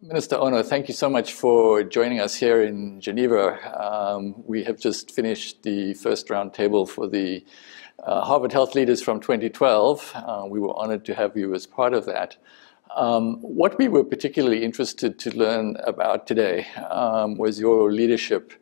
Minister Ono, thank you so much for joining us here in Geneva. We have just finished the first roundtable for the Harvard Health Leaders from 2012. We were honored to have you as part of that. What we were particularly interested to learn about today was your leadership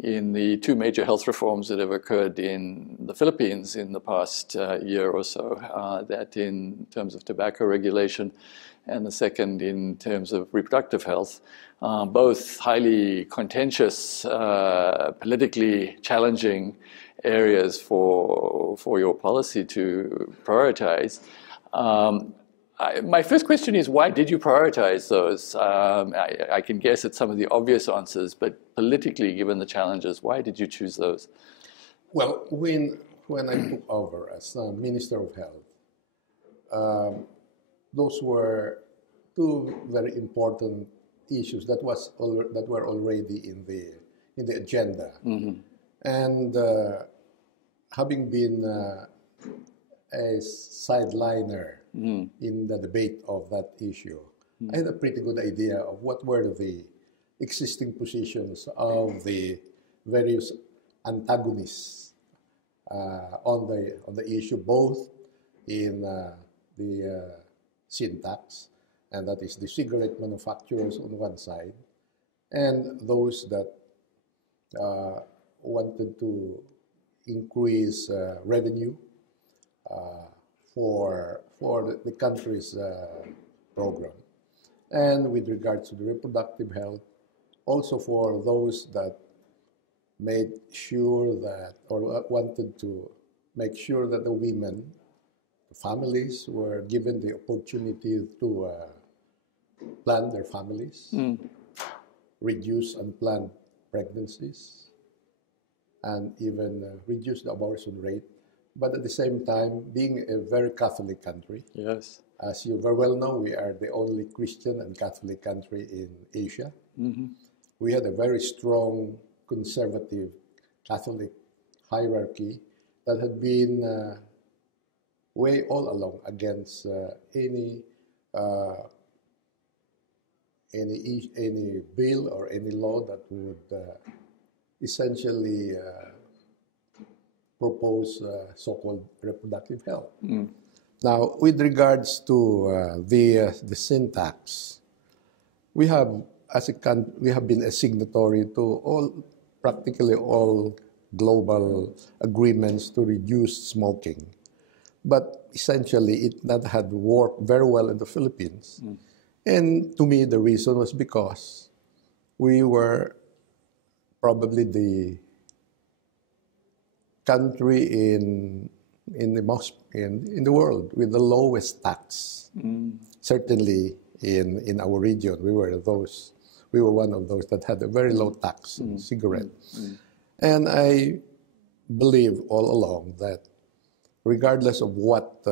in the two major health reforms that have occurred in the Philippines in the past year or so, that in terms of tobacco regulation and the second in terms of reproductive health, both highly contentious, politically challenging areas for your policy to prioritize. My first question is, why did you prioritize those? I can guess at some of the obvious answers, but politically, given the challenges, why did you choose those? Well, when I took over as Minister of Health, those were two very important issues that were already in the agenda. Mm-hmm. And having been a sideliner in the debate of that issue, I had a pretty good idea of what were the existing positions of the various antagonists on the issue, both in the sin tax, and that is the cigarette manufacturers on one side, and those that wanted to increase revenue for the country's program. And with regards to the reproductive health, also for those that made sure that, or wanted to make sure that the women, the families, were given the opportunity to plan their families, reduce unplanned pregnancies, and even reduce the abortion rate. But at the same time, being a very Catholic country, yes, as you very well know, we are the only Christian and Catholic country in Asia. Mm-hmm. We had a very strong conservative Catholic hierarchy that had been way all along against any bill or any law that would essentially propose so-called reproductive health. Mm. Now, with regards to the sin tax, we have been a signatory to practically all global agreements to reduce smoking, but essentially that had worked very well in the Philippines. Mm. And to me, the reason was because we were probably the country in the world with the lowest tax. Mm. Certainly in our region, we were one of those that had a very low tax on cigarette. Mm. And I believe all along that regardless of what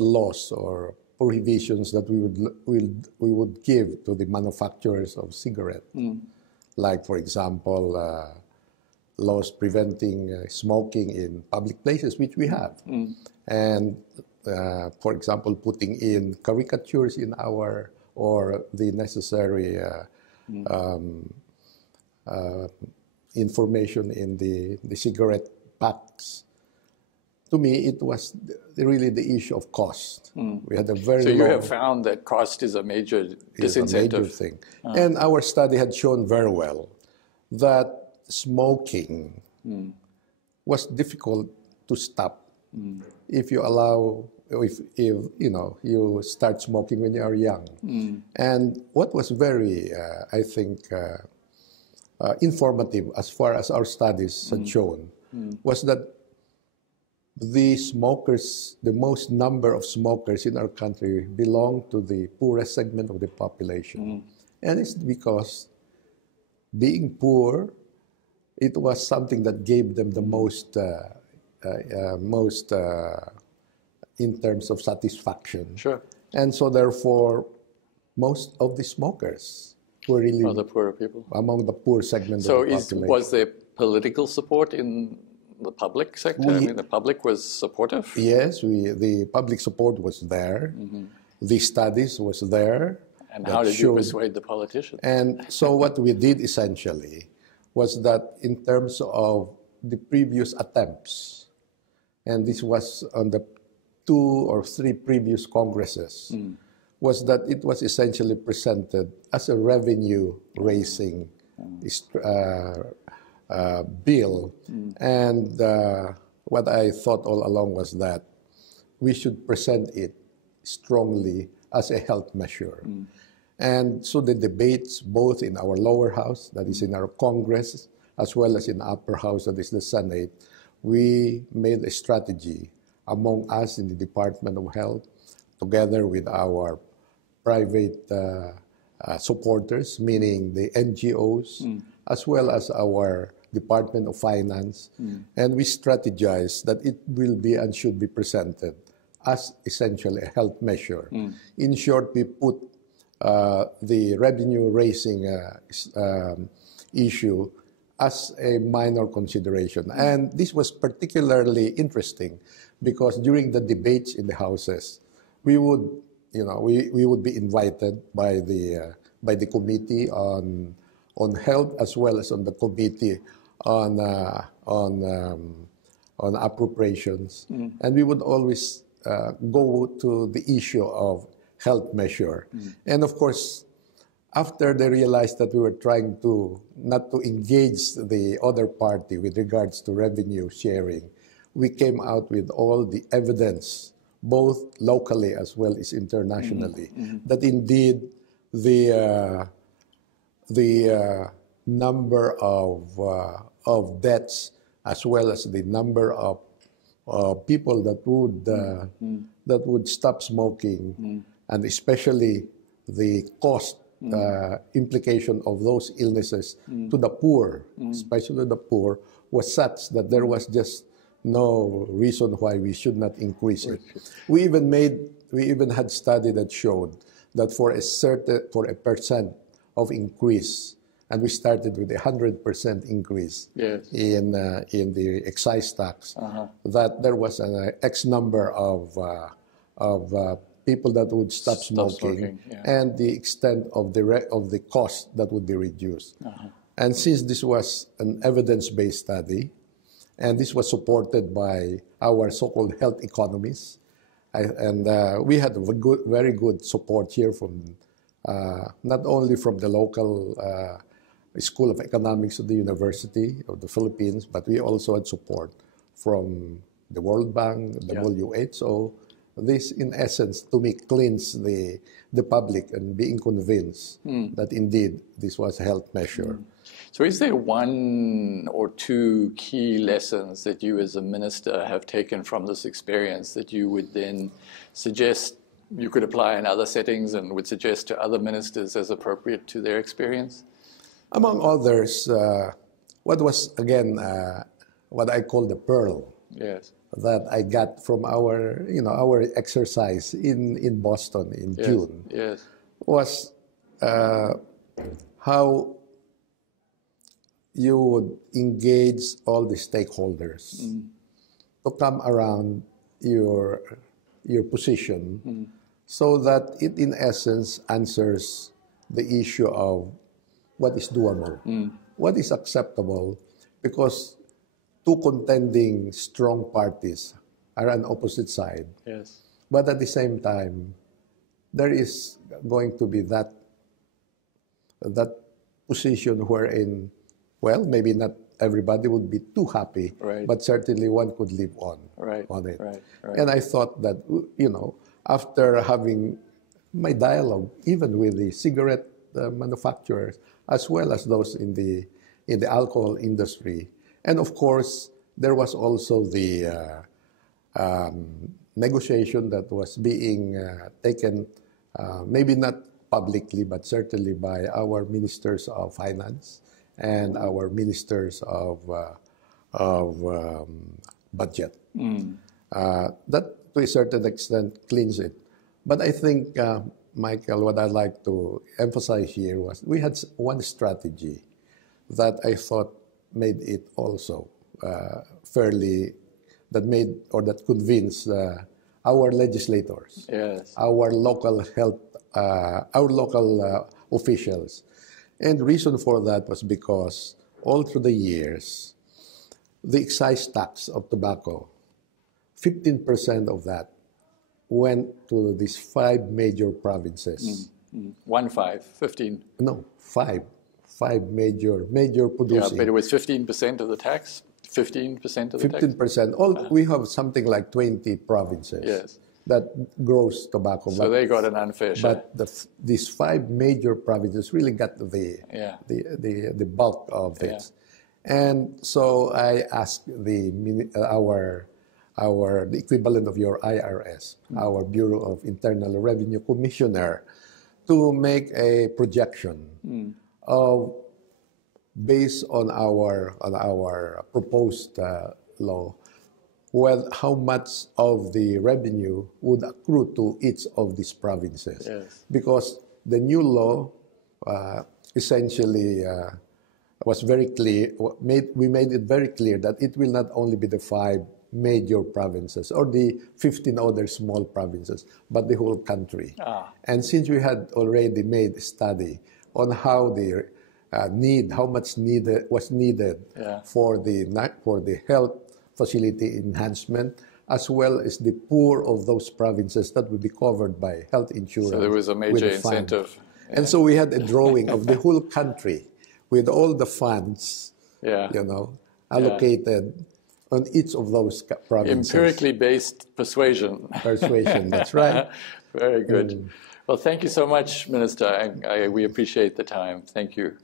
laws or prohibitions that we would give to the manufacturers of cigarette, like for example, laws preventing smoking in public places, which we have, and for example, putting in caricatures in or the necessary information in the cigarette packs. To me, it was really the issue of cost. We had a very So you have found that cost is a major disincentive. A major thing. And our study had shown very well that smoking was difficult to stop if you start smoking when you are young. And what was very, I think, informative as far as our studies had shown was that the most number of smokers in our country belong to the poorest segment of the population. And it's because being poor, it was something that gave them the most in terms of satisfaction. Sure. And so therefore, most of the smokers were really the poorer people among the poor segment of the population. So was there political support in the public sector? I mean, the public was supportive? Yes, the public support was there. these studies was there. And how did you persuade the politicians? And so what we did essentially was that in terms of the previous attempts, and this was on the 2 or 3 previous Congresses, was that it was essentially presented as a revenue-raising bill. And what I thought all along was that we should present it strongly as a health measure. And so the debates, both in our lower house, that is in our Congress, as well as in the upper house, that is the Senate, we made a strategy among us in the Department of Health, together with our private supporters, meaning the NGOs, as well as our Department of Finance. And we strategized that it will be and should be presented as essentially a health measure. In short, we put the revenue-raising issue as a minor consideration. And this was particularly interesting because during the debates in the houses, we would, we would be invited by the committee on health as well as on the committee on appropriations, and we would always go to the issue of health measure. And of course, after they realized that we were trying to not to engage the other party with regards to revenue sharing, we came out with all the evidence, both locally as well as internationally, that indeed the number of deaths as well as the number of people that would stop smoking, and especially the cost implication of those illnesses to the poor, especially the poor, was such that there was just no reason why we should not increase it. We even had study that showed that for a percent of increase, and we started with 100% increase in the excise tax, that there was an X number of people that would stop smoking, and the extent of the cost that would be reduced. And since this was an evidence-based study, and this was supported by our so-called health economists, and we had very good support here from not only from the local School of Economics of the University of the Philippines, but we also had support from the World Bank, the WHO. This, in essence, to me, cleansed the public and being convinced that indeed this was a health measure. So is there 1 or 2 key lessons that you as a minister have taken from this experience that you would then suggest you could apply in other settings and would suggest to other ministers as appropriate to their experience? Among others, what was, again, what I call the pearl that I got from our exercise in Boston in June was how you would engage all the stakeholders to come around your position so that it, in essence, answers the issue of what is doable, what is acceptable, because 2 contending strong parties are on opposite side. But at the same time, there is going to be that position wherein, well, maybe not everybody would be too happy, but certainly one could live on it. And I thought that, after having my dialogue, even with the cigarette manufacturers, as well as those in the alcohol industry, and of course, there was also the negotiation that was being taken, maybe not publicly, but certainly by our ministers of finance and our ministers of budget. That, to a certain extent, cleans it. But I think, Michael, what I'd like to emphasize here was we had one strategy that I thought made it also that convinced our legislators, yes, our local health, our local officials. And the reason for that was because all through the years, the excise tax of tobacco, 15% of that went to these 5 major provinces. 15. No, 5 major producing. Yeah, but it was 15% of the tax. 15% of the tax. 15%. We have something like 20 provinces. Yes. That grows tobacco. So they got an unfair share. But these 5 major provinces really got the bulk of it. And so I asked the equivalent of your IRS, our Bureau of Internal Revenue Commissioner, to make a projection of, based on our proposed law, how much of the revenue would accrue to each of these provinces. Yes. Because the new law essentially was very clear. We made it very clear that it will not only be the 5 major provinces or the 15 other small provinces, but the whole country. And since we had already made a study on how the how much was needed for the health facility enhancement, as well as the poor of those provinces that would be covered by health insurance. So there was a major incentive. And so we had a drawing of the whole country with all the funds, allocated on each of those provinces. Empirically based persuasion. Persuasion, that's right. Very good. Well, thank you so much, Minister. We appreciate the time. Thank you.